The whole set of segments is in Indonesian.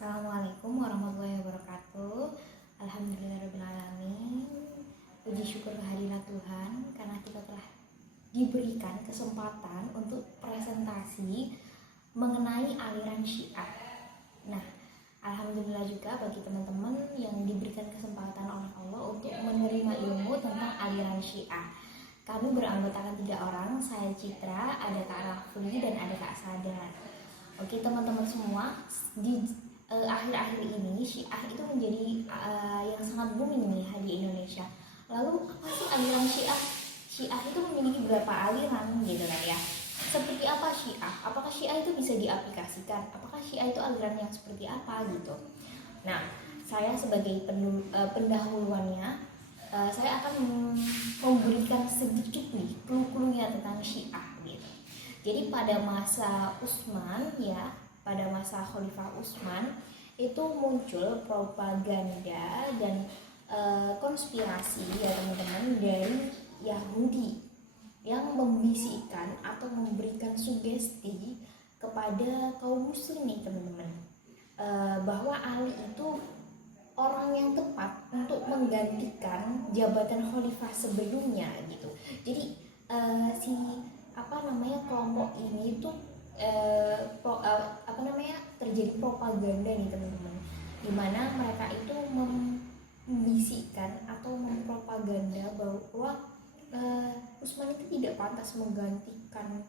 Assalamualaikum warahmatullahi wabarakatuh. Alhamdulillahirrahmanirrahim. Puji syukur kehadirat Tuhan karena kita telah diberikan kesempatan untuk presentasi mengenai aliran Syiah. Nah, alhamdulillah juga bagi teman-teman yang diberikan kesempatan oleh Allah untuk menerima ilmu tentang aliran Syiah. Kami beranggotakan 3 orang, saya Citra, ada Kak Rafli, dan ada Kak Sadar. Oke teman-teman semua, di akhir-akhir ini Syiah itu menjadi yang sangat booming nih di Indonesia. Lalu apa sih aliran Syiah? Syiah itu memiliki beberapa aliran gitu kan ya. Seperti apa Syiah? Apakah Syiah itu bisa diaplikasikan? Apakah Syiah itu aliran yang seperti apa gitu? Nah, saya sebagai pendahuluannya, saya akan memberikan sedikit nih clue-cluenya tentang Syiah gitu. Jadi pada masa Utsman ya, pada masa Khalifah Utsman itu muncul propaganda dan konspirasi ya teman-teman dari Yahudi yang membisikkan atau memberikan sugesti kepada kaum muslim nih teman-teman, bahwa Ali itu orang yang tepat untuk menggantikan jabatan khalifah sebelumnya gitu. Jadi kelompok ini tuh terjadi propaganda nih teman-teman, dimana mereka itu membisikkan atau mempropaganda bahwa Utsman itu tidak pantas menggantikan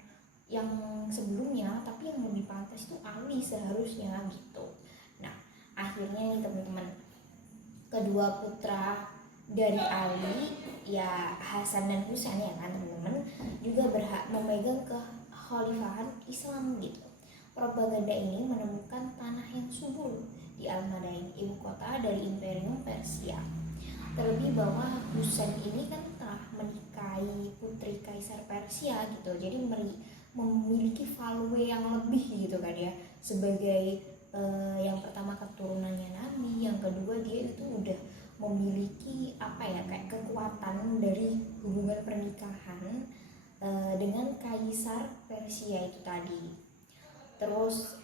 yang sebelumnya, tapi yang lebih pantas itu Ali seharusnya gitu. Nah, akhirnya nih teman-teman, kedua putra dari Ali ya, Hasan dan Husain ya kan teman-teman, juga berhak memegang kekhalifahan Islam gitu. Propaganda ini menemukan tanah yang subur di Al-Madain, ibu kota dari Imperium Persia. Terlebih bahwa Husain ini kan telah menikahi putri Kaisar Persia gitu, jadi memiliki value yang lebih gitu kan ya, sebagai yang pertama keturunannya Nabi, yang kedua dia itu udah memiliki kayak kekuatan dari hubungan pernikahan dengan Kaisar Persia itu tadi. Terus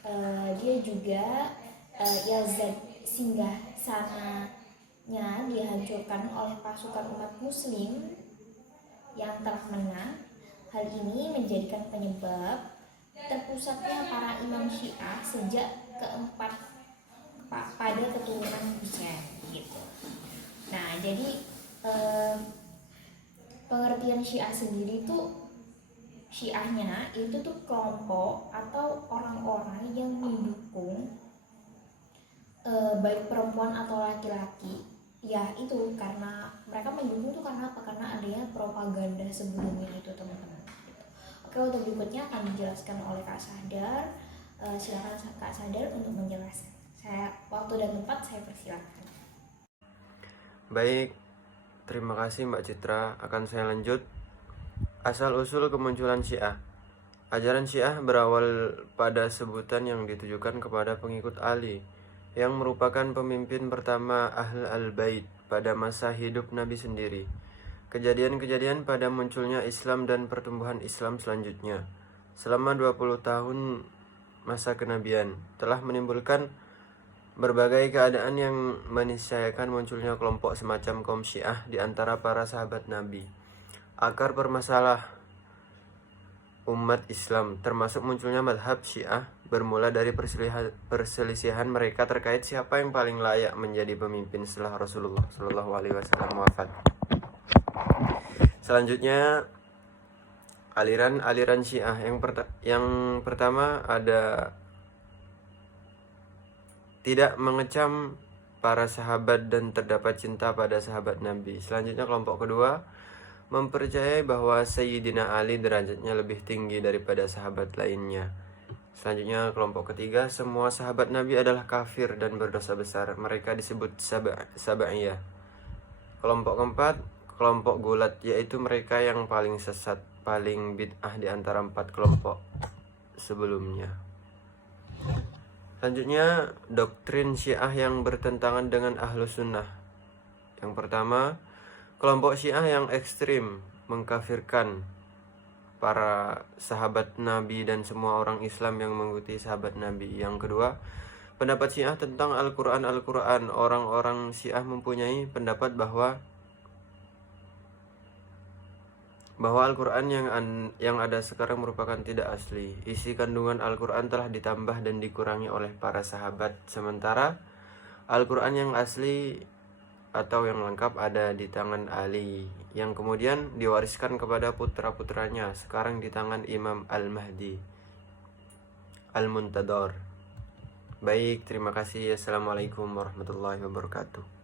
dia juga Yazid singgah sananya dihancurkan oleh pasukan umat muslim yang telah menang. Hal ini menjadikan penyebab terpusatnya para imam Syiah sejak keempat pada keturunan Husain gitu. Nah, jadi pengertian Syiah sendiri tuh, Syiahnya itu tuh kelompok atau orang-orang yang mendukung baik perempuan atau laki-laki ya, itu karena mereka mendukung tuh karena apa? Karena adanya propaganda sebelumnya itu teman-teman. Oke, untuk berikutnya akan dijelaskan oleh Kak Sadar. Silakan Kak Sadar untuk menjelaskan. Saya waktu dan tempat saya persilakan. Baik, terima kasih Mbak Citra. Akan saya lanjut. Asal-usul kemunculan Syiah. Ajaran Syiah berawal pada sebutan yang ditujukan kepada pengikut Ali, yang merupakan pemimpin pertama Ahl al-Bait pada masa hidup Nabi sendiri. Kejadian-kejadian pada munculnya Islam dan pertumbuhan Islam selanjutnya selama 20 tahun masa kenabian telah menimbulkan berbagai keadaan yang meniscayakan munculnya kelompok semacam kaum Syiah di antara para sahabat Nabi. Akar permasalah umat Islam, termasuk munculnya madhab Syiah, bermula dari perselisihan mereka terkait siapa yang paling layak menjadi pemimpin setelah Rasulullah Shallallahu Alaihi Wasallam wafat. Selanjutnya, aliran Syiah yang pertama ada tidak mengecam para sahabat dan terdapat cinta pada sahabat Nabi. Selanjutnya, kelompok kedua mempercayai bahwa Sayyidina Ali derajatnya lebih tinggi daripada sahabat lainnya. Selanjutnya, kelompok ketiga, semua sahabat Nabi adalah kafir dan berdosa besar. Mereka disebut Saba'iyah. Kelompok keempat, kelompok gulat, yaitu mereka yang paling sesat, paling bid'ah di antara 4 kelompok sebelumnya. Selanjutnya, doktrin Syiah yang bertentangan dengan Ahlus Sunnah. Yang pertama, kelompok Syiah yang ekstrim mengkafirkan para sahabat Nabi dan semua orang Islam yang mengikuti sahabat Nabi. Yang kedua, Pendapat Syiah tentang Al-Quran. Orang-orang Syiah mempunyai pendapat bahwa Al-Quran yang ada sekarang merupakan tidak asli. Isi kandungan Al-Quran telah ditambah dan dikurangi oleh para sahabat. Sementara Al-Quran yang asli atau yang lengkap ada di tangan Ali, yang kemudian diwariskan kepada putra-putranya, sekarang di tangan Imam Al-Mahdi Al-Muntadhar. Baik, terima kasih. Assalamualaikum warahmatullahi wabarakatuh.